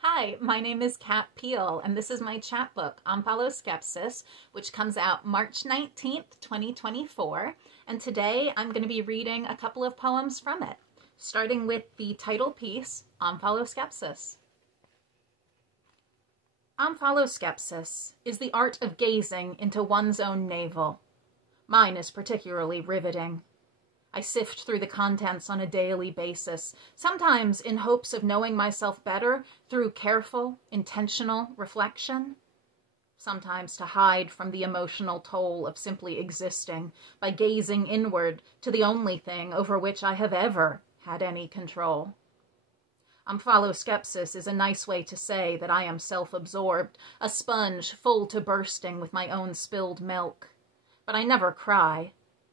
Hi, my name is Pihl, and this is my chapbook, Omphaloskepsis, which comes out March 19th, 2024. And today I'm going to be reading a couple of poems from it, starting with the title piece, Omphaloskepsis. Omphaloskepsis is the art of gazing into one's own navel. Mine is particularly riveting. I sift through the contents on a daily basis, sometimes in hopes of knowing myself better through careful, intentional reflection, sometimes to hide from the emotional toll of simply existing by gazing inward to the only thing over which I have ever had any control. Omphaloskepsis is a nice way to say that I am self-absorbed, a sponge full to bursting with my own spilled milk. But I never cry.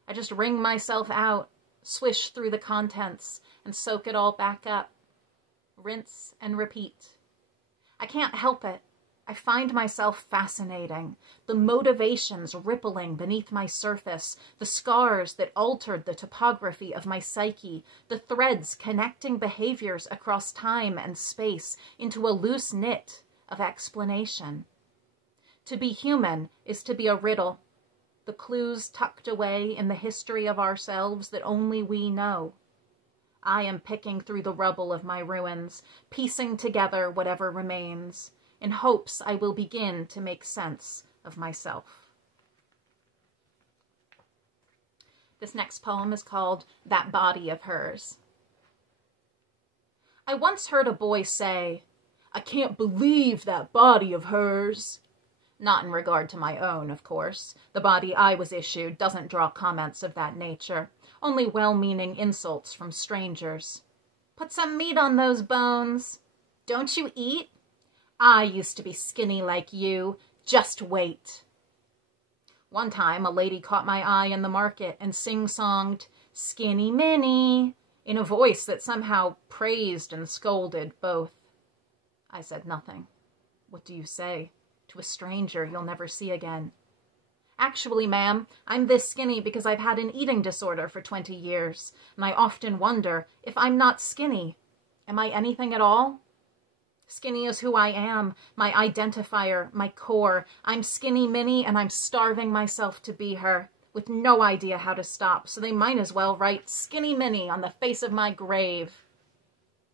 I just wring myself out, swish through the contents, and soak it all back up. Rinse and repeat. I can't help it. I find myself fascinating. The motivations rippling beneath my surface, the scars that altered the topography of my psyche, the threads connecting behaviors across time and space into a loose knit of explanation. To be human is to be a riddle, the clues tucked away in the history of ourselves that only we know. I am picking through the rubble of my ruins, piecing together whatever remains, in hopes I will begin to make sense of myself. This next poem is called That Body of Hers. I once heard a boy say, "I can't believe that body of hers." Not in regard to my own, of course. The body I was issued doesn't draw comments of that nature, only well-meaning insults from strangers. Put some meat on those bones. Don't you eat? I used to be skinny like you. Just wait. One time, a lady caught my eye in the market and sing-songed, "Skinny Minnie," in a voice that somehow praised and scolded both. I said nothing. What do you say to a stranger you'll never see again? Actually, ma'am, I'm this skinny because I've had an eating disorder for 20 years, and I often wonder, if I'm not skinny, am I anything at all? Skinny is who I am, my identifier, my core. I'm Skinny Minnie, and I'm starving myself to be her, with no idea how to stop, so they might as well write Skinny Minnie on the face of my grave.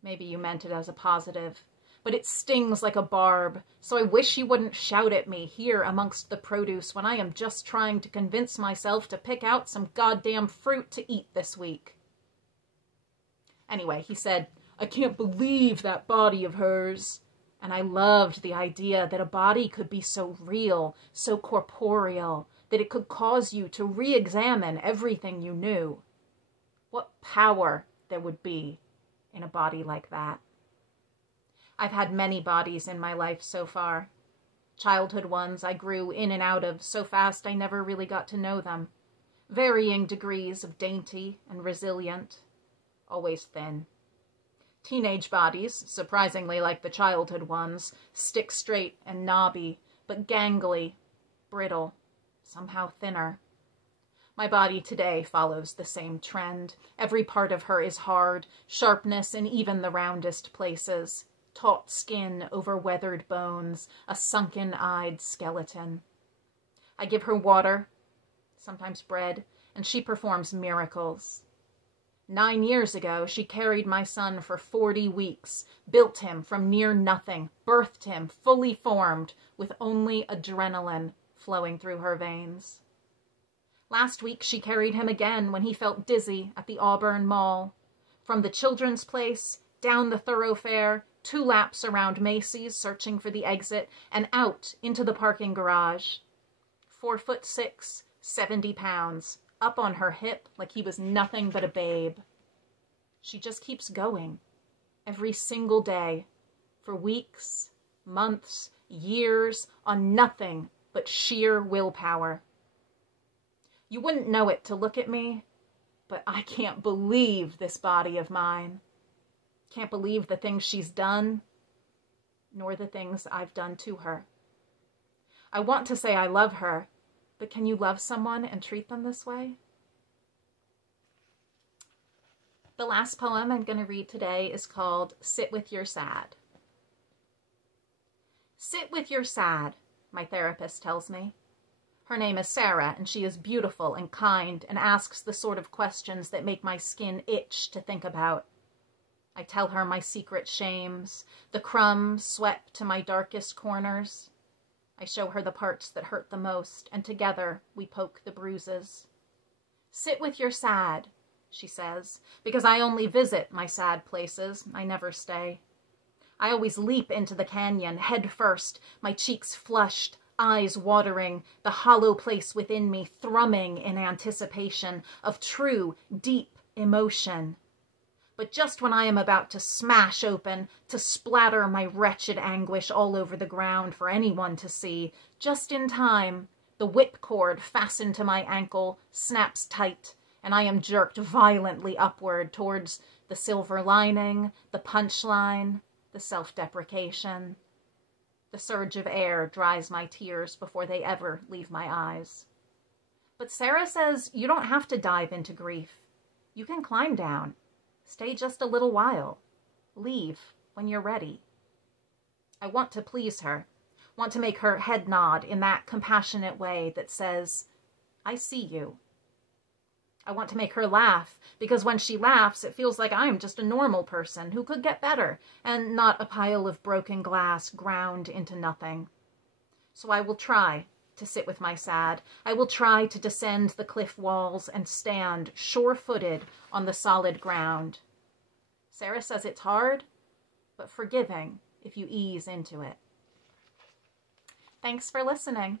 Maybe you meant it as a positive, but it stings like a barb, so I wish you wouldn't shout at me here amongst the produce when I am just trying to convince myself to pick out some goddamn fruit to eat this week. Anyway, he said, "I can't believe that body of hers." And I loved the idea that a body could be so real, so corporeal, that it could cause you to re-examine everything you knew. What power there would be in a body like that. I've had many bodies in my life so far. Childhood ones I grew in and out of so fast I never really got to know them. Varying degrees of dainty and resilient, always thin. Teenage bodies, surprisingly like the childhood ones, stick straight and knobby, but gangly, brittle, somehow thinner. My body today follows the same trend. Every part of her is hard, sharpness in even the roundest places. Taut skin over weathered bones, a sunken-eyed skeleton. I give her water, sometimes bread, and she performs miracles. 9 years ago, she carried my son for 40 weeks, built him from near nothing, birthed him fully formed with only adrenaline flowing through her veins. Last week, she carried him again when he felt dizzy at the Auburn Mall. From the children's place, down the thoroughfare, 2 laps around Macy's, searching for the exit, and out into the parking garage. 4'6", 70 pounds, up on her hip like he was nothing but a babe. She just keeps going, every single day, for weeks, months, years, on nothing but sheer willpower. You wouldn't know it to look at me, but I can't believe this body of mine. Can't believe the things she's done, nor the things I've done to her. I want to say I love her, but can you love someone and treat them this way? The last poem I'm going to read today is called Sit With Your Sad. Sit with your sad, my therapist tells me. Her name is Sarah, and she is beautiful and kind and asks the sort of questions that make my skin itch to think about. I tell her my secret shames, the crumbs swept to my darkest corners. I show her the parts that hurt the most, and together we poke the bruises. Sit with your sad, she says, because I only visit my sad places. I never stay. I always leap into the canyon, head first, my cheeks flushed, eyes watering, the hollow place within me thrumming in anticipation of true, deep emotion. But just when I am about to smash open, to splatter my wretched anguish all over the ground for anyone to see, just in time, the whipcord fastened to my ankle snaps tight, and I am jerked violently upward towards the silver lining, the punchline, the self-deprecation. The surge of air dries my tears before they ever leave my eyes. But Sarah says you don't have to dive into grief. You can climb down. Stay just a little while. Leave when you're ready. I want to please her, want to make her head nod in that compassionate way that says, I see you. I want to make her laugh, because when she laughs, it feels like I'm just a normal person who could get better, and not a pile of broken glass ground into nothing. So I will try to sit with my sad. I will try to descend the cliff walls and stand sure-footed on the solid ground. Sarah says it's hard, but forgiving if you ease into it. Thanks for listening.